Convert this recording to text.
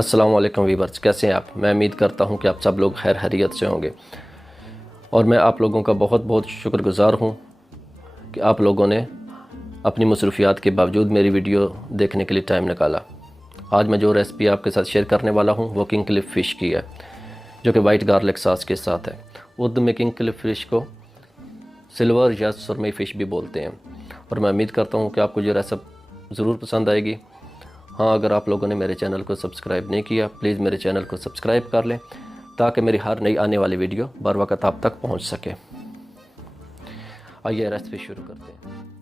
अस्सलाम वालेकुम वीवर्स, कैसे हैं आप। मैं उम्मीद करता हूं कि आप सब लोग खैर खैरियत से होंगे और मैं आप लोगों का बहुत बहुत शुक्रगुज़ार हूं कि आप लोगों ने अपनी मसरूफियात के बावजूद मेरी वीडियो देखने के लिए टाइम निकाला। आज मैं जो रेसिपी आपके साथ शेयर करने वाला हूं वो किंगक्लिप फ़िश की है, जो कि वाइट गार्लिक सॉस के साथ है। उर्दू में किंगक्लिप फ़िश को सिल्वर या सुरमई फ़िश भी बोलते हैं और मैं उम्मीद करता हूँ कि आपको ये रेसिपी ज़रूर पसंद आएगी। हाँ, अगर आप लोगों ने मेरे चैनल को सब्सक्राइब नहीं किया, प्लीज़ मेरे चैनल को सब्सक्राइब कर लें ताकि मेरी हर नई आने वाली वीडियो बर वक्त आप तक पहुँच सके। आइए रेसिपी शुरू करते हैं।